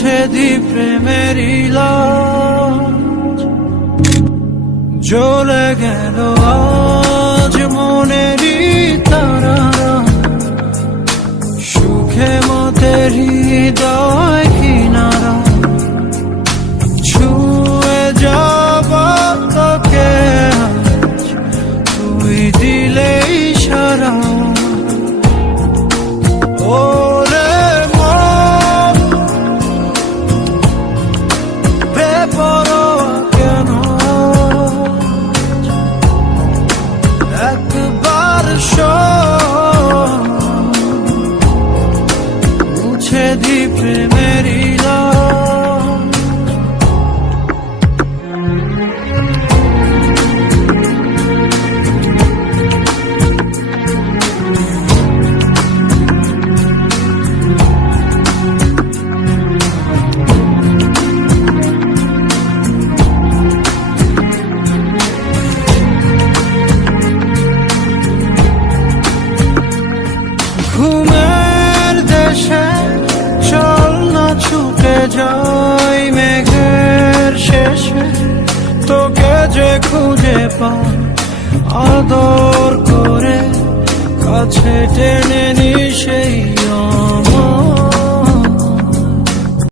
মুছে দি প্রেমেরই লাজ। জ্বলে গেল আজ মনেরই তারারা, সুখে মতের হৃদয় কিনারা। ছুঁয়ে যাব তোকে আজ, তুই দিলে ইশারা। ওরে মন বেপরোয়া কেন, একবার শোন, মুছে দি প্রেমেরই লাজ। ঘুমের দেশে চল না ছুটে যাই মেঘের শেষে, তোকে যে খুঁজে পাই আদর করে কাছে টেনে নি সেই